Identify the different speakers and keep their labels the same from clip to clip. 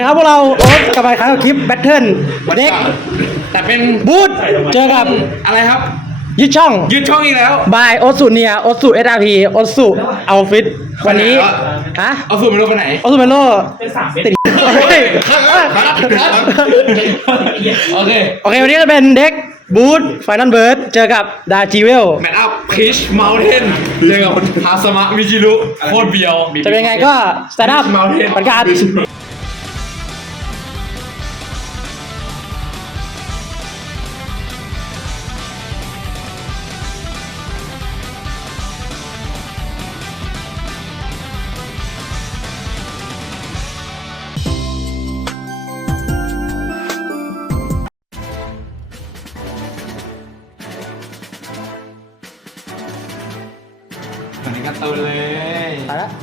Speaker 1: ครับพวกเราโอ๊ตกลับมาครั้งกับคลิปแบทเทิลเด็ก
Speaker 2: แต่เป็น
Speaker 1: บูธเจอกับ
Speaker 2: อะไรครับ
Speaker 1: ยึดช่อง
Speaker 2: ยืดช่องอีกแล้ว
Speaker 1: บายโอสุเนียโอสุเอสอาร์พีโอสุเอาฟิตวันนี้ฮะ
Speaker 2: เอาสูตรไม่รู้ไปไหน
Speaker 1: โอสุเมโลติดเฮ้ย
Speaker 2: โอเค
Speaker 1: โอเควันนี้จะเป็นเด็กบูธไฟนอลเบิร์ดเจอกับดาจิเวล
Speaker 2: แมทอัพพีชเมลเทนเจอกับฮาสมะมิจิรุโคตรเบียว
Speaker 1: จะเป็นไงก็สตาร์ทอัพเหมือนกัน
Speaker 2: เหมือนในการ์ตูนเลย
Speaker 1: ไปละ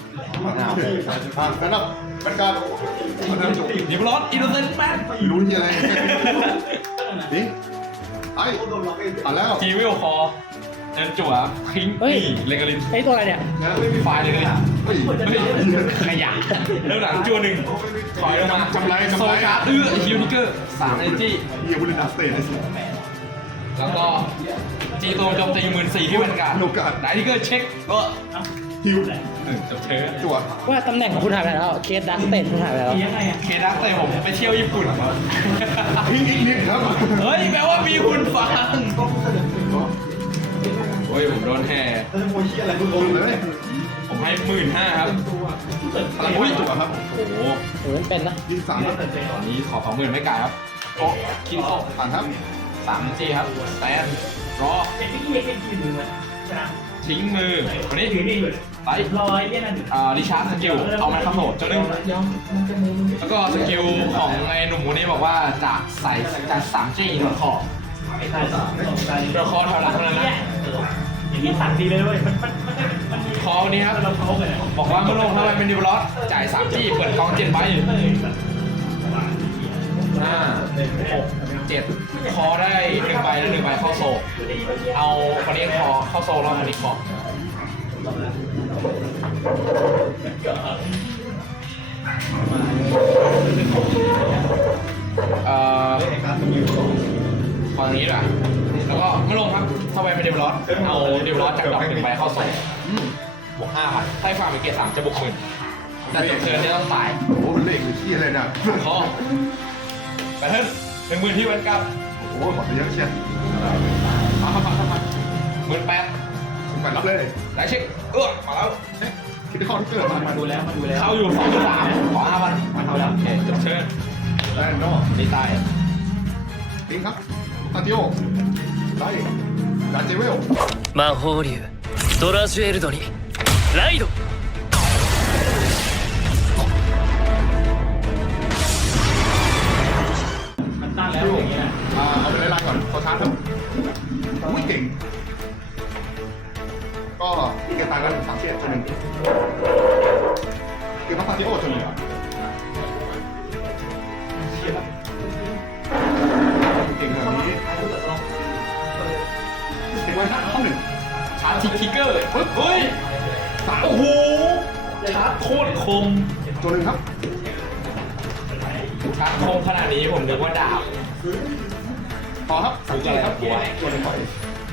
Speaker 3: สำหรับมันการจบ
Speaker 2: ดิบลอสอินโนเซนต์แมน
Speaker 3: รู้ที่อะไรนี่ไอ้ผ่านแล้ว
Speaker 2: จีวิลคอเดินจั่วพิงนี่เลกาลิน
Speaker 1: ไอ้ตัวอะไรเนี่ย
Speaker 3: นะไม่มี
Speaker 2: ไฟเลกาลิน
Speaker 3: เฮ้ย
Speaker 2: ขยะเริ่มหลังจั่วหนึ่งถอยลงมา
Speaker 3: ทำไร
Speaker 2: โซการ์ดฮิวนิเกอร์3 energy
Speaker 3: เฮียบุญดัสเตนไอ้สุด
Speaker 2: แล้วก็จีโตโจมตี14,000ที่บรรยากาศ
Speaker 3: โนกาด
Speaker 2: ได้ที่เกิดเช็คก็
Speaker 3: ฮิว
Speaker 2: จบเธอ
Speaker 3: จั่ว
Speaker 1: ว่าตำแหน่งของคุณหายไปแล้วเคสดักสเตนคุณหายไปแล้ว
Speaker 2: เคดักเตะผมไปเที่ยวญี่ปุ่น
Speaker 3: อีกนิดครับ
Speaker 2: เฮ้ยแปลว่ามีหุ่นฟางโอ้ยผมโดนแห่
Speaker 3: อะไรมึงโอนเลย
Speaker 2: ผมให้15,000ครับ
Speaker 3: อะไรอุ้ยจั่วครับ
Speaker 2: โอ้โห
Speaker 1: โอ้ยเป็นนะ
Speaker 3: ยิงสามครับ
Speaker 2: ตอนนี้ขอ20,000ไม่ไกลครับโอ้คิงโต
Speaker 3: ผ่านครับ
Speaker 2: 3 G ครับแตนรอทิ้งมือวันนี้ไลท์ดิชาร์จสกิลเอามันเข้าโหมดจนนึงแล้วก็สกิลของไอ้หนุ่มคนนี้บอกว่าจากใส่จาก3 G หัวคอหัวคอแถวหลังเท่านั้นนะ
Speaker 4: อย่างนี้สั่งดีเลยเว้ยมัน
Speaker 2: คอวันนี้ครับบอกว่าเมื่อลงเข้าไปเป็นดิวลอสจ่าย3 G เปิดกอง7ใบ5 6 7คอได้1ใบแล้ว1ใบเข้าโซเอาคนนี้คอเข้าโซแล้วคนนี้คอตอนนี้แหละแล้วก็เมื่อลงครับเข้าไปเป็นดิวลอสเอาดิวลอสจากดอก1ใบเข้าโซบวก5,000ถ้าฝ่าไปเกรด3จะบวก10,000แต่จบเทิร์นจะต้องตาย
Speaker 3: โอ้เป็นเลขหรือที่อะไรเนี่ย
Speaker 2: คอไปเถอะ10,000ที่วันกับ
Speaker 3: โอ้หมดไปเยอะเชียว
Speaker 2: 18,000
Speaker 3: ไปรับเลย
Speaker 2: ไลท์เช็คมาแล้ว
Speaker 3: คิดได้ข้อที่เกิดมาดูแล้ว
Speaker 2: เข้าอยู่2,300ขอ5,000มาเข้าแล้วโอเคจบเชิญ
Speaker 3: แลนด์นอก
Speaker 2: นี่ตาย
Speaker 3: ลิงครับตาติโอไล่ดาเจเวล
Speaker 5: 魔法竜ドラジュエルドにライド
Speaker 4: มันตั้งแล้วอย่างเงี้ย
Speaker 3: เอาไปไล่ก่อนเขาชาร์จครับอุ้ยเก่งก็อีกเกมตายแล้ว3 เชียร์คนหนึ่งเกมมาตาติโอจนหนึ่งเก่งแบบนี้เก่งไว้นะข้อหนึ่ง
Speaker 2: ชาร์จทิกเกอร์เฮ้ย
Speaker 3: 3
Speaker 2: โอ้โหชาร์จโคตรคม
Speaker 3: ตัวหนึ่งครับ
Speaker 2: ชาร์จคมขนาดนี้ผมนึกว่าดาบ
Speaker 3: ต่อครับ3 เชียร์ครับตัวหนึ่งปล่อย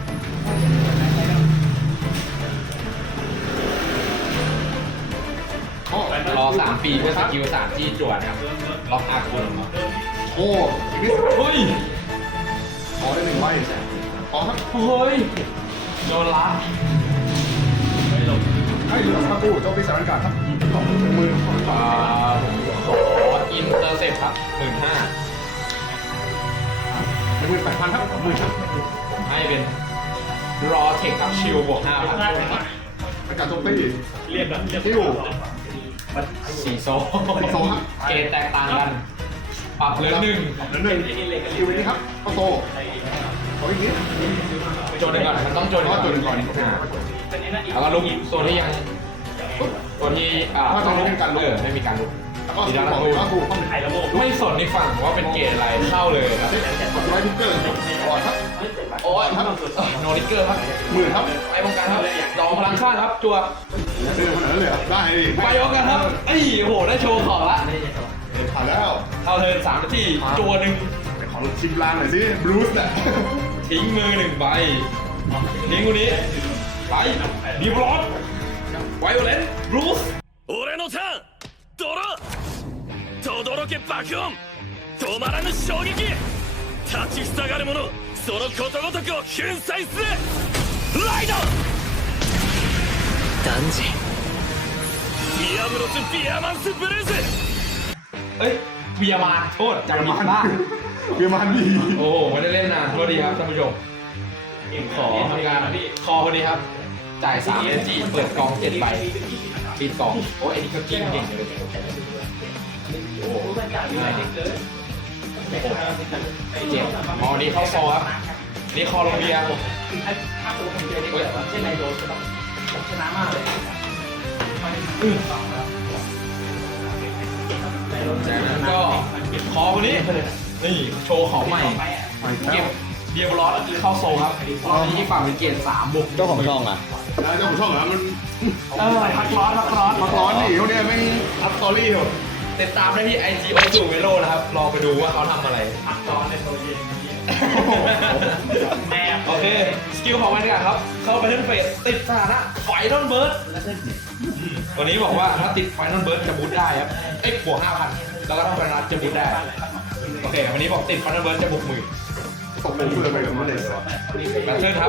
Speaker 3: ข้อ
Speaker 2: รอ3 ปีเพื่อสกิล3ที่จวดครับล็อกอาคุณ
Speaker 3: โอ้อีกนิด
Speaker 2: เฮ้ย
Speaker 3: ขอได้1 ใบขอครับ
Speaker 2: เฮ้ยโดนละ
Speaker 3: ให้เหลือสักครู่เจ้าพิสารการครับมือ
Speaker 2: ผมขออินเตอร์เซ็ปครับ15,000
Speaker 3: 18,000ครับมือครับ
Speaker 2: ผมให้เป็นรอเทคกับชิลบวก 5,000
Speaker 3: อากาศโจมตี
Speaker 4: เรียกแบบเรียก
Speaker 3: คิว
Speaker 2: 4 โซ
Speaker 3: โซฮะ
Speaker 2: เกณฑ์แตกต่างกัน ปรับเหลือ1
Speaker 3: แล้วคิวนี้ครับเข้าโซขออีกนิด
Speaker 2: โจนหนึ่งก่อนมันต้องโจนหนึ่ง
Speaker 3: ตัวหนึ่งก่อน
Speaker 2: แล้วก็ลุกตัวที่ยังตัวที่ไม่มีการลุก
Speaker 3: แล้วก็
Speaker 2: ที
Speaker 3: สู้
Speaker 2: ละ
Speaker 3: ของ
Speaker 2: ตู้
Speaker 3: แล้วสู้ข้อหนึ่ง
Speaker 4: ไข่ละโมก
Speaker 2: ไม่สนในฝั่งว่าเป็นเกณฑ์อะไรเข้าเลยครับ
Speaker 3: ไลท์พิกเกอร์ก่อนครับ
Speaker 2: โอ้ยครับโนริเกอร์ครับ
Speaker 3: หมื่นครับ
Speaker 2: ไอ้ป้องกันครับดองพลังข้างครับจัว
Speaker 3: เดินขนาดนั้นเลยครับได้
Speaker 2: ไปป้องกันครับไอ้โหได้โชว์ของละ
Speaker 3: ผ่าน
Speaker 2: เข้าเทิร์น3นาทีจัวหนึ่ง
Speaker 3: ขอชิมลางหน่อยสิบลูส์น่ะ
Speaker 2: ทิ้งมือ1ใบทิ้งคนนี้ไปดีบลอสไวโอเลนบรูซ
Speaker 5: 俺のターンドロー轟け爆音止まらぬ衝撃立ちふさがる者そのことごとくを粉砕するライドダンジディアブロスビアマンスブルーズ
Speaker 2: เอ้ยเบียร์มานโทษจำผิดบ้าง
Speaker 3: เบียร์มันดี
Speaker 2: โอ้ไม่ได้เล่นนานโทษดีครับท่านผู้ชมขอทำการคอคนนี้ครับจ่าย3 SG เปิดกอง7ใบปิดกองโอ้ยอันนี้ก็กิ้งเก่งเลยโอ้โหเจ็บอ๋อนี่เข้าโซครับนี่คอโลเบียจากนั้นก็คอคนนี้นี่โชว์ของใหม่เก็บเบียร์บล็อตเข้าโซครับตอนนี้ฝั่งเป็นเกรด3บุก
Speaker 1: เจ้าของช่องอ่ะ
Speaker 3: แล้วเจ้าของช่องเหรอมัน
Speaker 2: พักร้อน
Speaker 3: มาร้อนดิเขาเนี่ยไม่อัพสตอรี่เหรอ
Speaker 2: ติดตามได้ที่ IG โอซูเวโรนะครับลองไปดูว่าเขาทำอะไร
Speaker 4: ร้อนในโซเย็นแม่
Speaker 2: โอเค สกิลของมันกันครับ เข้าไปเล่นเฟสติดสถานะไฟนอลเบิร์ดวันนี้บอกว่าถ้าติดไฟนอลเบิร์ดจะบูทได้ครับบวก 5,000 แล้วก็ถ้าไฟนอลจะบูทได้ โอเค วันนี้บอกติดไฟนอลเบิร์ดจะบุกมือ
Speaker 3: ตกเป็นเพื่อนไปกับมันเลย
Speaker 2: แบตเทิลครับ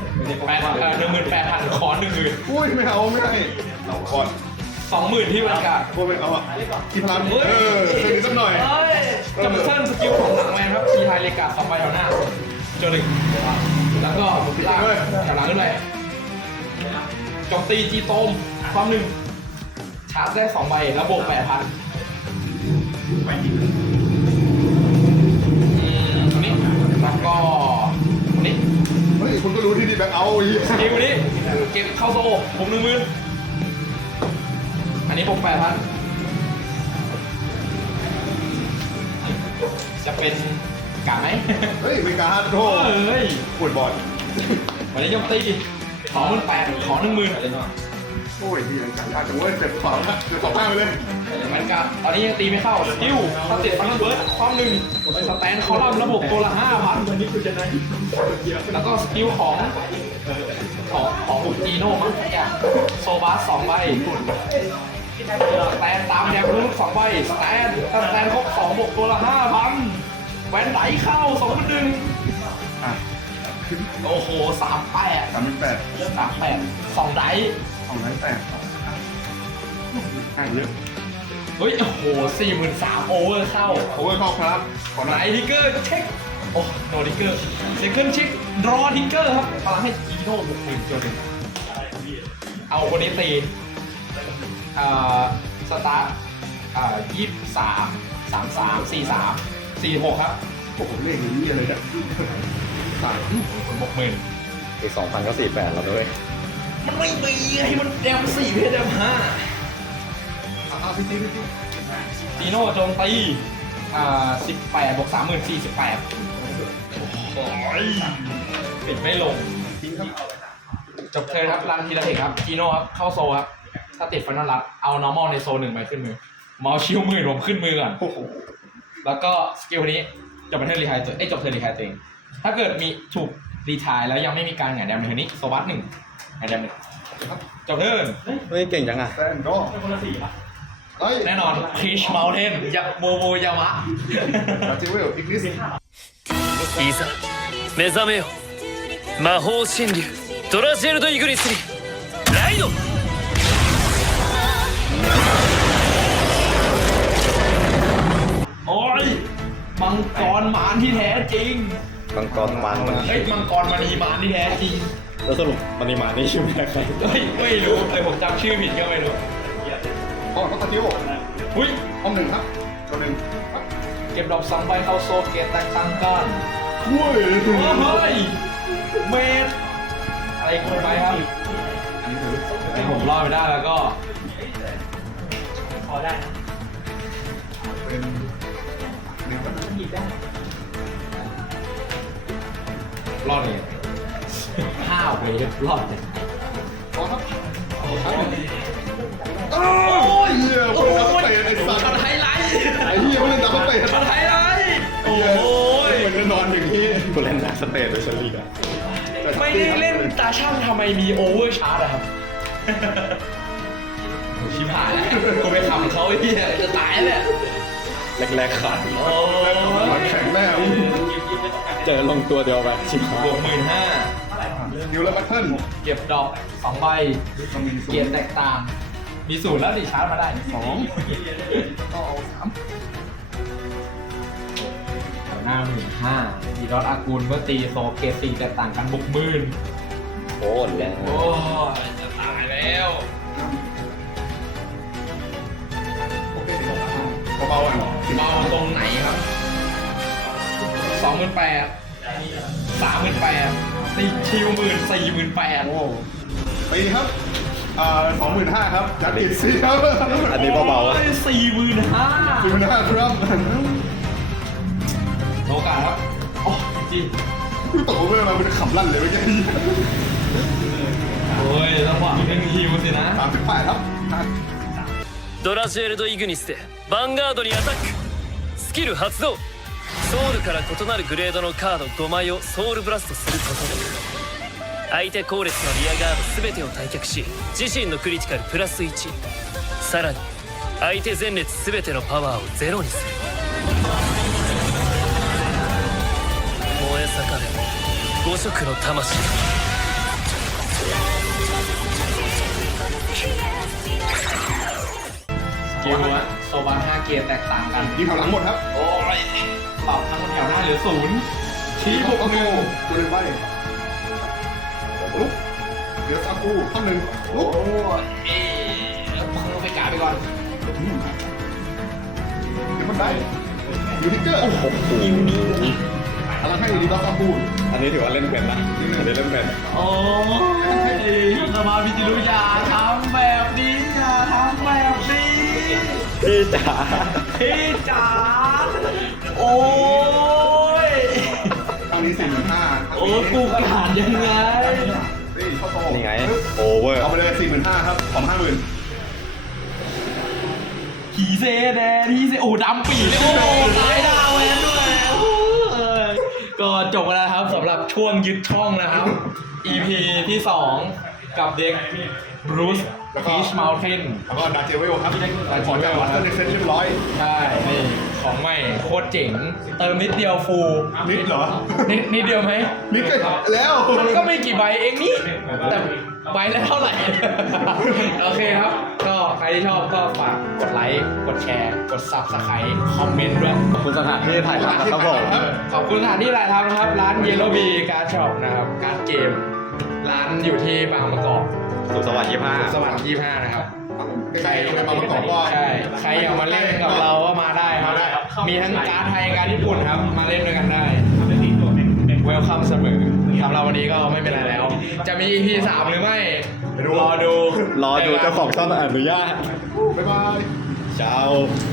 Speaker 2: 18,000 ขอ 10,000
Speaker 3: อุ้ยไม่เอาไม่ให้เราก่อน
Speaker 2: 20,000 ที่บรรยากาศ
Speaker 3: พวกไม่เอาอ่ะที่พลังเซ็นสักหน่อย
Speaker 2: ดับเบิลเทิลสกิลของหลังแมนครับทีไทยเลกา2ใบแถวหน้าจนหนึ่งแล้วก็ลากแถวหลังขึ้นไปโจมตีจีโตมความหนึ่งชาร์จได้2ใบแล้วบวก 8,000อันนี้แล้วก็อันนี้
Speaker 3: เฮ้ยคุณก็รู้ที่ดีแบ็คเอาอีก
Speaker 2: สกิลนี้เก็บเข้าโซ่ผม10,000อันนี้บวก 8,000จะเป็นกาไหม
Speaker 3: เฮ้ยไม่การโทษ
Speaker 2: เฮ้ย
Speaker 3: ปวดบอล
Speaker 2: วันนี้โจมตีขอ18,000ขอ 10,000
Speaker 3: โอ้ยที่ยังจัดการจังเว้ยเจ็บขวาละเจ็บสองข้างไปเลย
Speaker 2: มันกับตอนนี้ยังตีไม่เข้าสติลถ้าติดฟันเบิร์ดความหนึ่งสแตนคอลัมน์ระบบตัวละ 5,000
Speaker 4: วันนี้กูจะได้
Speaker 2: แล้วก็สกิลของจีโน่มั้งสักอย่างโซบาส2ใบสแตนตามแนวรูป2ใบสแตนครบ2บวกตัวละ 5,000แหวนไหลเข้า2,100
Speaker 3: อ่ะ
Speaker 2: โอ้โห 38
Speaker 3: 38
Speaker 2: 2ได
Speaker 3: เอาไหนแตกห่างเยอะ
Speaker 2: เฮ้ย โอ้โห 43,000 โอเวอร์เข้า
Speaker 3: โอเวอร์เข้าครับขอห
Speaker 2: ไหน
Speaker 3: น่อย
Speaker 2: ทิกเกอร์เช็ค โอ้โนทิกเกอร์เซคันด์เช็ครอทิกเกอร์ครับพลังให้จีโน่บุกหนึ่งจนหนึ่งเอาคนนี้ตีสตาร์ท23 33 43 46 ครับ
Speaker 3: โอ้โหเลขนี้อะไรเนี่ยสาย
Speaker 2: บวกหมื่น
Speaker 1: อีก 2,000 ก็ 48 แล้วด้วย
Speaker 2: มันไม่มีไงมันแดม4เพชรแดม5
Speaker 3: พี่จี
Speaker 2: จีโน่โจมตี18บวก30,000 48โอ้ยปิดไม่ลง
Speaker 3: ทิ้งครับ
Speaker 2: จบเทิร์นครับรันทีละเทคครับจีโน่ครับเข้าโซครับถ้าติดฟันนอลรัดเอา normal ในโซ1ไปขึ้นมือเมาส์ชิวมือผมขึ้นมือก่อน
Speaker 3: โอ้โห
Speaker 2: แล้วก็สกิลนี้จบเทิร์นรีไทร์ตัวจบเทิร์นรีไทร์ตัวเองถ้าเกิดมีถูกรีไทร์แล้วยังไม่มีการหงายแดมในเทิร์นนี้โซบัส1หงายแดม1จบเทิร์น
Speaker 1: เฮ้ย เก่งจังอ่ะ
Speaker 3: แซนก็
Speaker 4: คนละ4 อ่ะ
Speaker 3: เฮ้ย
Speaker 2: แน่นอนพีชเมลเทนยาโมโมยามะ
Speaker 3: จิเวลอีกนิด
Speaker 5: いざ目覚めよ魔法神竜ドラジェルド・イグニスにライド
Speaker 2: โอ้ยมังกรมารที่แท้จริง
Speaker 1: มังกรมัน
Speaker 2: เฮ้ยมังกรมณีมารที่แท้จริง
Speaker 1: แล้วสรุปมันนี่มานี่ชื่ออะไรใคร
Speaker 2: เฮ้ยไม่รู้เลยผมจำชื่อผิดก็ไม่รู้
Speaker 3: อ๋อต้องตะเกียว
Speaker 2: หุ้ย
Speaker 3: ห้องหนึ่งครับตัวหนึ่งครับ
Speaker 2: เก็บดอก2ใบเข้าโซเกตแตกต่างกัน
Speaker 3: เว้ย
Speaker 2: เฮ้ยเมดอะไรคนไปครับไอผมรอดไปได้แล้วก็
Speaker 4: พอได้นะ
Speaker 3: เป็นหนึ่งครับ
Speaker 4: หยิบได้
Speaker 2: รอดเลย5 เวฟรอดเลย
Speaker 3: พอครับ
Speaker 2: โอ้ย
Speaker 3: โอ้ยเหี้ย
Speaker 2: โอ้
Speaker 3: คน
Speaker 2: ย
Speaker 3: รับเตะไอ้สัตว์
Speaker 2: ช็อตไฮไลท์
Speaker 3: ไอ้เหี้ยไม่เล่นดับเบิลเตะ
Speaker 2: มาไทยไรโอ้ย
Speaker 3: เหมือนจะนอนอย่างนี้
Speaker 6: กูเล่นนักสเตทไปชลีกอะ
Speaker 2: ไม่ได้เล่นตาช่างทำไมมีโอเวอร์ชาร์จอะครับชิบหายแล้วกูไปขำเขาไอ้เหี้ยจะตายเลย
Speaker 6: แรกๆขาด
Speaker 2: โอ้
Speaker 3: มันแข็งแน่
Speaker 6: เจอลงตัวเดียวไปชิบหาย
Speaker 2: บวก15,000
Speaker 3: นิวและบัตเทิล
Speaker 2: เก็บดอก2ใบเกียร์แตกต่าง มีศูนย์แล้วดิชาร์จมาได้
Speaker 3: 2ก็เอา3
Speaker 2: หน้า15,000ดีดอทอากูลเมื่อตีโซเกต4แตกต่างกัน10,000
Speaker 6: โคตรแล้ว
Speaker 2: โอ้ยจะตายแล้ว
Speaker 3: โอเคเบาๆอ่ะ
Speaker 2: เบาตรงไหนครับ 28,000 38,000ติดคิว48,000
Speaker 3: โอ้ปีครับ25,000ครับจัดติดซีครับ
Speaker 6: อันนี้เบาๆอะ
Speaker 2: 45,000
Speaker 3: 45,000ครับ
Speaker 2: โอกาสครับ โอ้จริง
Speaker 3: ตกเรื่องเราเป็นขำลั่นเลยเมื่อกี้
Speaker 2: โอ้ยจังหวะเป็นฮิวสินะ
Speaker 3: 38ครับ
Speaker 5: ドラジェルド・イグニスでヴァンガードにアタックスキル発動ソウルから異なるグレードのカード5枚をソウルブラストすることで相手後列のリアガード全てを退却し自身のクリティカルプラス1さらに相手前列全てのパワーをゼロにする燃え盛る5色の魂
Speaker 2: สกิลอะโซบา5เกียร์แตกต่างกัน
Speaker 3: ยิงแถวหลังหมดครับ
Speaker 2: โอ้ยปรับทั้งแถวหน้าเหลือ0ชี้บวก
Speaker 3: โอ้โห
Speaker 2: 1
Speaker 3: ตัวเล่นใบลุกเดี๋ยวอากูข้อหนึ่งลุ
Speaker 2: โอ้
Speaker 3: ก
Speaker 2: ยเอ๊ะแล้วเพิ่มไปกาไปก่อน
Speaker 3: เดี๋ยวมันได้ยูทิกเกอร์โอ้โหพลังให้ดีบัฟอากู
Speaker 6: อันนี้ถือว่าเล่นเป็นนะอันนี้เล่นเป็น
Speaker 2: โอ้ยสมาพิจิรุอย่าทำแบบนี้อย่าทำแบบนี้
Speaker 6: พี่จ๋า
Speaker 2: พี่จ๋าโอ้ย
Speaker 3: ครั้งนี้45,000
Speaker 2: โอ้ยกูขาดยังไง
Speaker 3: นี่เข้าโต
Speaker 6: นี่ไงโอเวอร์
Speaker 3: เอาไปเลย45,000ครับของ50,000
Speaker 2: ผีเซแดนผีเซโอ้ดำปีเลยโอ้ตายดาวแวนด้วยก็จบแล้วครับสำหรับช่วงยึดช่องนะครับ EP ที่ 2 กับเด็ก Bruce Peach Mountain
Speaker 3: แล้วก็ดาเจเวลครับขอจากวัตเตอร์ในเซ็ตเรียบร้อย
Speaker 2: ใช่ นี่ ของใหม่โคตรเจ๋ง เติมนิดเดียวฟูล
Speaker 3: นิดเหรอ
Speaker 2: นิดเดียวไหม
Speaker 3: นิดก็แล้ว
Speaker 2: มันก็ไม่กี่ใบเองนี่แต่ใบละเท่าไหร่ โอเคครับ ก็ใครที่ชอบก็ฝากกดไลค์ กดแชร์ กด Subscribe คอมเมนต์ด้วย
Speaker 6: ขอบคุณสถานที่ถ่ายทำครับผม
Speaker 2: ขอบคุณสถานที่ถ่ายทำนะครับ ร้าน Yellow Bee Card Shop นะครับ การ์ดเกม ร้านอยู่ที่บางประกอบ
Speaker 6: สุขสวัสดิ์25
Speaker 2: สวรรค์25 นะครับ
Speaker 3: ใครไปบางประกอบก็
Speaker 2: ใช่ ใครอยากมาเล่นกับเราก็มาได้ครับ มีทั้งการ์ดไทยการ์ดญี่ปุ่นครับ มาเล่นด้วยกันได้ Welcome เสมอสำหรับวันนี้ก็ไม่เป็นไรแล้ว จะมี EP 3 หรือไม่ รอดู
Speaker 6: รอดูเจ้าของช่องอนุญาต
Speaker 3: บ๊ายบาย
Speaker 6: เช้า